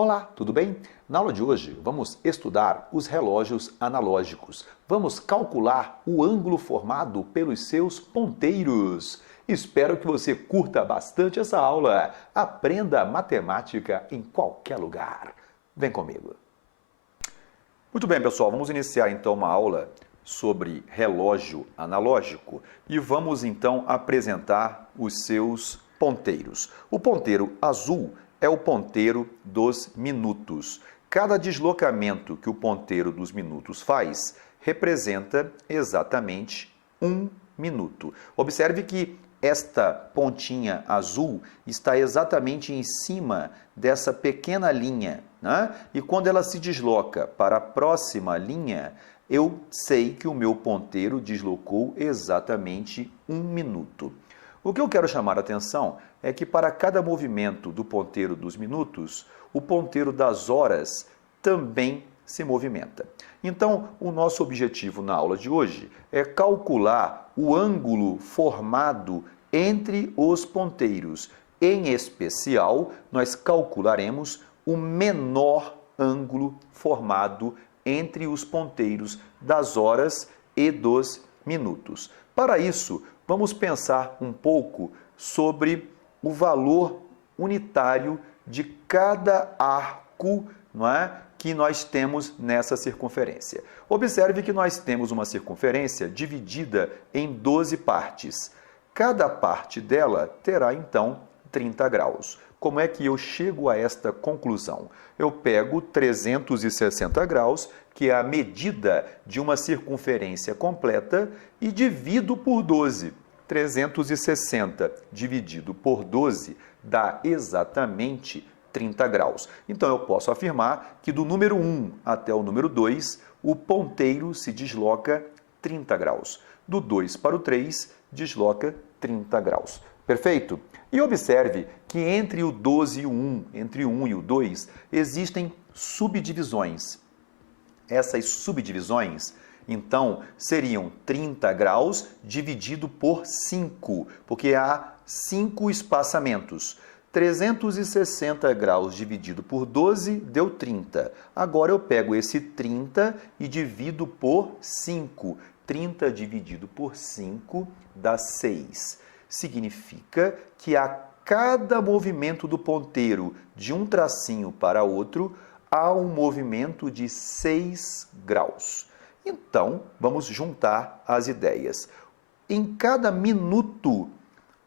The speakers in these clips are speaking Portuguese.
Olá, tudo bem? Na aula de hoje vamos estudar os relógios analógicos. Vamos calcular o ângulo formado pelos seus ponteiros. Espero que você curta bastante essa aula. Aprenda matemática em qualquer lugar. Vem comigo. Muito bem, pessoal, vamos iniciar então uma aula sobre relógio analógico e vamos então apresentar os seus ponteiros. O ponteiro azul é o ponteiro dos minutos. Cada deslocamento que o ponteiro dos minutos faz representa exatamente 1 minuto. Observe que esta pontinha azul está exatamente em cima dessa pequena linha, né? E quando ela se desloca para a próxima linha, eu sei que o meu ponteiro deslocou exatamente 1 minuto. O que eu quero chamar a atenção é que para cada movimento do ponteiro dos minutos, o ponteiro das horas também se movimenta. Então, o nosso objetivo na aula de hoje é calcular o ângulo formado entre os ponteiros. Em especial, nós calcularemos o menor ângulo formado entre os ponteiros das horas e dos minutos. Para isso, vamos pensar um pouco sobre o valor unitário de cada arco, não é, que nós temos nessa circunferência. Observe que nós temos uma circunferência dividida em 12 partes. Cada parte dela terá, então, 30 graus. Como é que eu chego a esta conclusão? Eu pego 360 graus, que é a medida de uma circunferência completa, e divido por 12. 360 dividido por 12 dá exatamente 30 graus. Então, eu posso afirmar que do número 1 até o número 2, o ponteiro se desloca 30 graus. Do 2 para o 3, desloca 30 graus. Perfeito? E observe que entre o 12 e o 1, entre o 1 e o 2, existem subdivisões. Essas subdivisões, então, seriam 30 graus dividido por 5, porque há 5 espaçamentos. 360 graus dividido por 12 deu 30. Agora eu pego esse 30 e divido por 5. 30 dividido por 5 dá 6. Significa que a cada movimento do ponteiro de um tracinho para outro, há um movimento de 6 graus. Então, vamos juntar as ideias. Em cada minuto,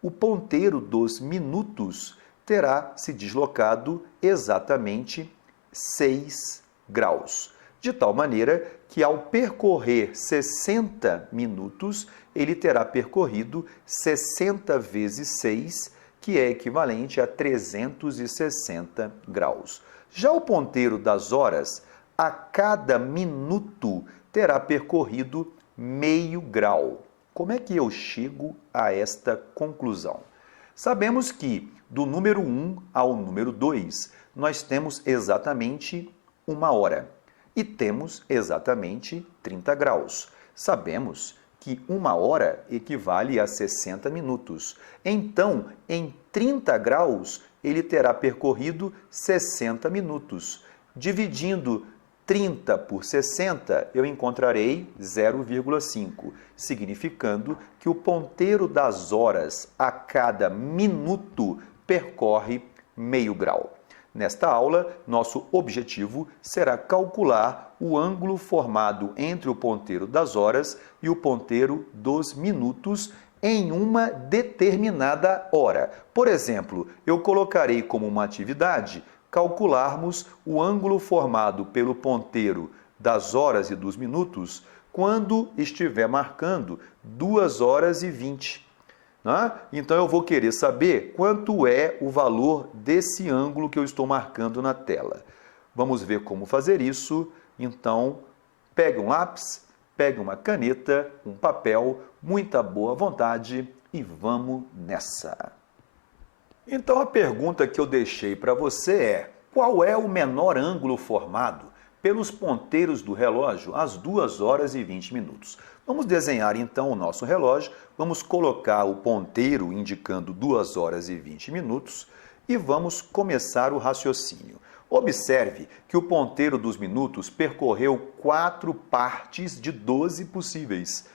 o ponteiro dos minutos terá se deslocado exatamente 6 graus. De tal maneira que, ao percorrer 60 minutos, ele terá percorrido 60 vezes 6, que é equivalente a 360 graus. Já o ponteiro das horas, a cada minuto, terá percorrido meio grau. Como é que eu chego a esta conclusão? Sabemos que do número 1 ao número 2, nós temos exatamente 1 hora e temos exatamente 30 graus. Sabemos que 1 hora equivale a 60 minutos. Então, em 30 graus, ele terá percorrido 60 minutos. Dividindo 30 por 60, eu encontrarei 0,5, significando que o ponteiro das horas a cada minuto percorre meio grau. Nesta aula, nosso objetivo será calcular o ângulo formado entre o ponteiro das horas e o ponteiro dos minutos em uma determinada hora. Por exemplo, eu colocarei como uma atividade calcularmos o ângulo formado pelo ponteiro das horas e dos minutos quando estiver marcando 2 horas e 20. Né? Então, eu vou querer saber quanto é o valor desse ângulo que eu estou marcando na tela. Vamos ver como fazer isso. Então, pegue um lápis, pegue uma caneta, um papel, muita boa vontade e vamos nessa! Então, a pergunta que eu deixei para você é: qual é o menor ângulo formado pelos ponteiros do relógio às 2 horas e 20 minutos? Vamos desenhar então o nosso relógio, vamos colocar o ponteiro indicando 2 horas e 20 minutos e vamos começar o raciocínio. Observe que o ponteiro dos minutos percorreu 4 partes de 12 possíveis.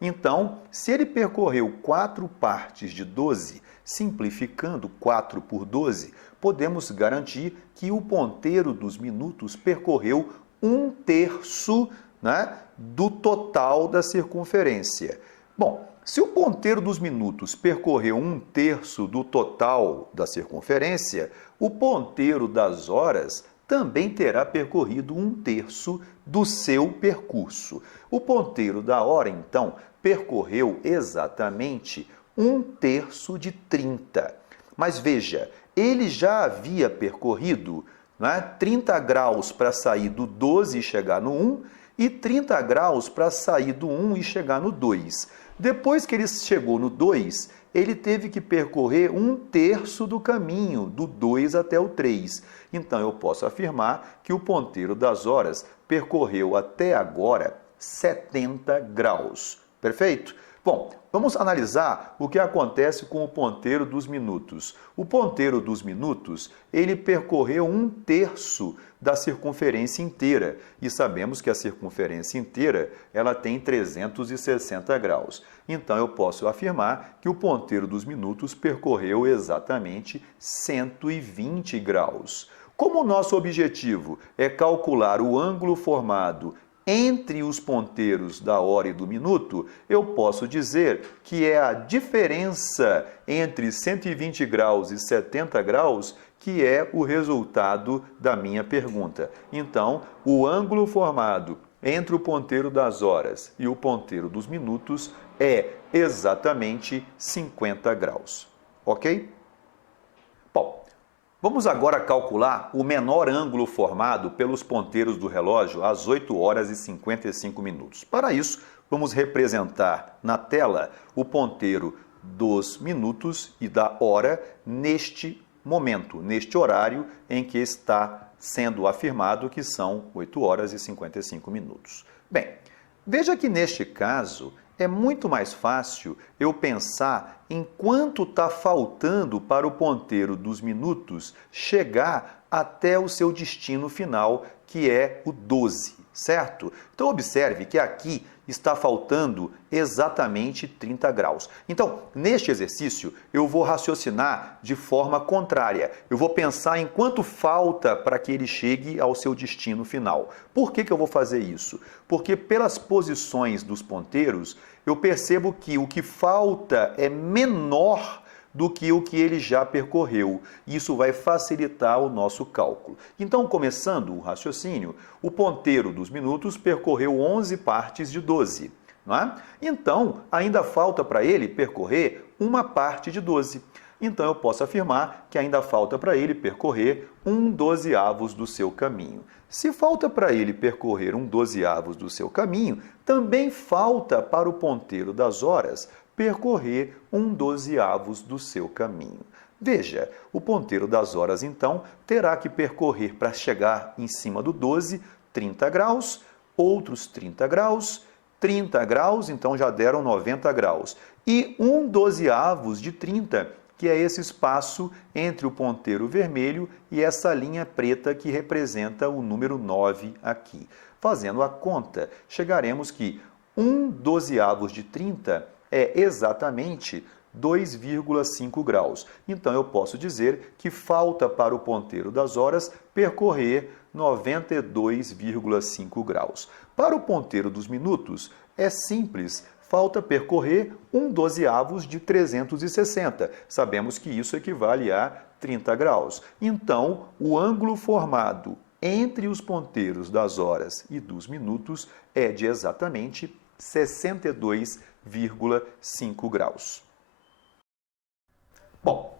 Então, se ele percorreu 4 partes de 12, simplificando 4 por 12, podemos garantir que o ponteiro dos minutos percorreu 1/3, né, do total da circunferência. Bom, se o ponteiro dos minutos percorreu 1/3 do total da circunferência, o ponteiro das horas também terá percorrido 1/3 do seu percurso. O ponteiro da hora, então, percorreu exatamente 1/3 de 30. Mas veja, ele já havia percorrido, né, 30 graus para sair do 12 e chegar no 1 e 30 graus para sair do 1 e chegar no 2. Depois que ele chegou no 2, ele teve que percorrer 1/3 do caminho, do 2 até o 3. Então, eu posso afirmar que o ponteiro das horas percorreu até agora 70 graus. Perfeito? Bom, vamos analisar o que acontece com o ponteiro dos minutos. O ponteiro dos minutos, ele percorreu 1/3 da circunferência inteira. E sabemos que a circunferência inteira, ela tem 360 graus. Então, eu posso afirmar que o ponteiro dos minutos percorreu exatamente 120 graus. Como o nosso objetivo é calcular o ângulo formado entre os ponteiros da hora e do minuto, eu posso dizer que é a diferença entre 120 graus e 70 graus que é o resultado da minha pergunta. Então, o ângulo formado entre o ponteiro das horas e o ponteiro dos minutos é exatamente 50 graus. Ok? Bom, vamos agora calcular o menor ângulo formado pelos ponteiros do relógio às 8 horas e 55 minutos. Para isso, vamos representar na tela o ponteiro dos minutos e da hora neste momento, neste horário em que está sendo afirmado que são 8 horas e 55 minutos. Bem, veja que neste caso é muito mais fácil eu pensar em quanto está faltando para o ponteiro dos minutos chegar até o seu destino final, que é o 12, certo? Então, observe que aqui está faltando exatamente 30 graus. Então, neste exercício, eu vou raciocinar de forma contrária. Eu vou pensar em quanto falta para que ele chegue ao seu destino final. Por que eu vou fazer isso? Porque pelas posições dos ponteiros, eu percebo que o que falta é menor do que o que ele já percorreu. Isso vai facilitar o nosso cálculo. Então, começando o raciocínio, o ponteiro dos minutos percorreu 11 partes de 12. Não é? Então, ainda falta para ele percorrer uma parte de 12. Então, eu posso afirmar que ainda falta para ele percorrer 1/12 do seu caminho. Se falta para ele percorrer 1/12 do seu caminho, também falta para o ponteiro das horas percorrer 1/12 do seu caminho. Veja, o ponteiro das horas, então, terá que percorrer para chegar em cima do 12, 30 graus, outros 30 graus, 30 graus, então já deram 90 graus. E 1/12 de 30, que é esse espaço entre o ponteiro vermelho e essa linha preta que representa o número 9 aqui. Fazendo a conta, chegaremos que 1/12 de 30 é exatamente 2,5 graus. Então, eu posso dizer que falta para o ponteiro das horas percorrer 92,5 graus. Para o ponteiro dos minutos, é simples. Falta percorrer 1/12 de 360. Sabemos que isso equivale a 30 graus. Então, o ângulo formado entre os ponteiros das horas e dos minutos é de exatamente 62,5 graus. Bom,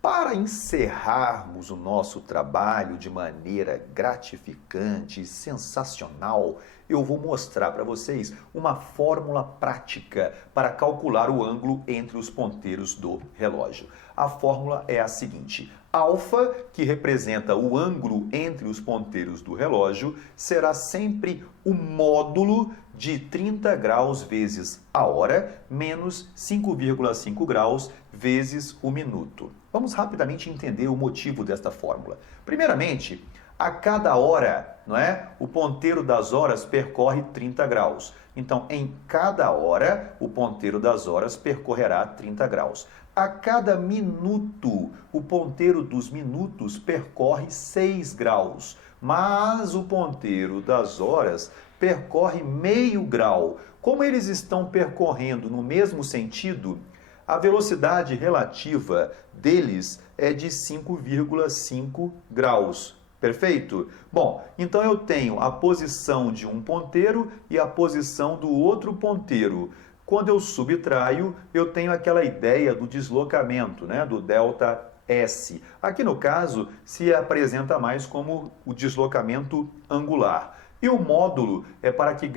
para encerrarmos o nosso trabalho de maneira gratificante e sensacional, eu vou mostrar para vocês uma fórmula prática para calcular o ângulo entre os ponteiros do relógio. A fórmula é a seguinte: alfa, que representa o ângulo entre os ponteiros do relógio, será sempre o módulo de 30 graus vezes a hora, menos 5,5 graus vezes o minuto. Vamos rapidamente entender o motivo desta fórmula. Primeiramente, A cada hora, não é? O ponteiro das horas percorre 30 graus. Então, em cada hora, o ponteiro das horas percorrerá 30 graus. A cada minuto, o ponteiro dos minutos percorre 6 graus. Mas o ponteiro das horas percorre meio grau. Como eles estão percorrendo no mesmo sentido, a velocidade relativa deles é de 5,5 graus. Perfeito? Bom, então eu tenho a posição de um ponteiro e a posição do outro ponteiro. Quando eu subtraio, eu tenho aquela ideia do deslocamento, né? Do delta S. Aqui no caso, se apresenta mais como o deslocamento angular. E o módulo é para que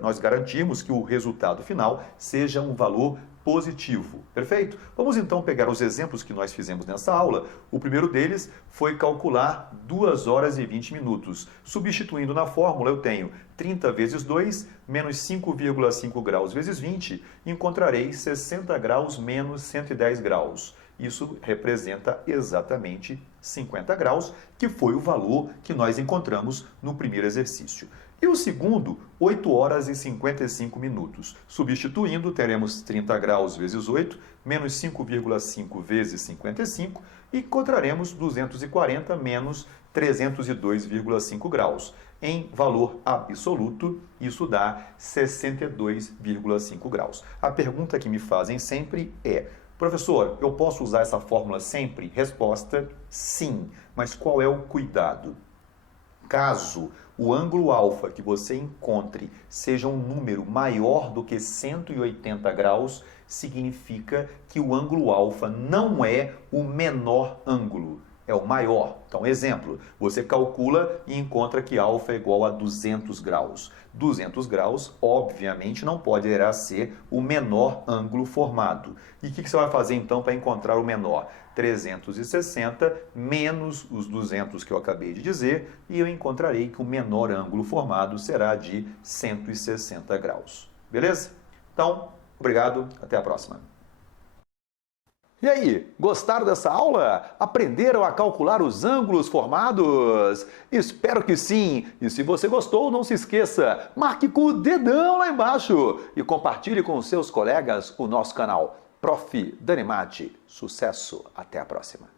nós garantimos que o resultado final seja um valor positivo. Perfeito? Vamos então pegar os exemplos que nós fizemos nessa aula. O primeiro deles foi calcular 2 horas e 20 minutos. Substituindo na fórmula, eu tenho 30 vezes 2 menos 5,5 graus vezes 20. Encontrarei 60 graus menos 110 graus. Isso representa exatamente 50 graus, que foi o valor que nós encontramos no primeiro exercício. E o segundo, 8 horas e 55 minutos. Substituindo, teremos 30 graus vezes 8, menos 5,5 vezes 55, e encontraremos 240 menos 302,5 graus. Em valor absoluto, isso dá 62,5 graus. A pergunta que me fazem sempre é: professor, eu posso usar essa fórmula sempre? Resposta: sim. Mas qual é o cuidado? Caso o ângulo alfa que você encontre seja um número maior do que 180 graus, significa que o ângulo alfa não é o menor ângulo, é o maior. Então, exemplo, você calcula e encontra que alfa é igual a 200 graus. 200 graus, obviamente, não poderá ser o menor ângulo formado. E o que você vai fazer, então, para encontrar o menor? 360 menos os 200 que eu acabei de dizer, e eu encontrarei que o menor ângulo formado será de 160 graus. Beleza? Então, obrigado, até a próxima. E aí, gostaram dessa aula? Aprenderam a calcular os ângulos formados? Espero que sim! E se você gostou, não se esqueça, marque com o dedão lá embaixo e compartilhe com os seus colegas o nosso canal. Prof. Dani Matti, sucesso! Até a próxima!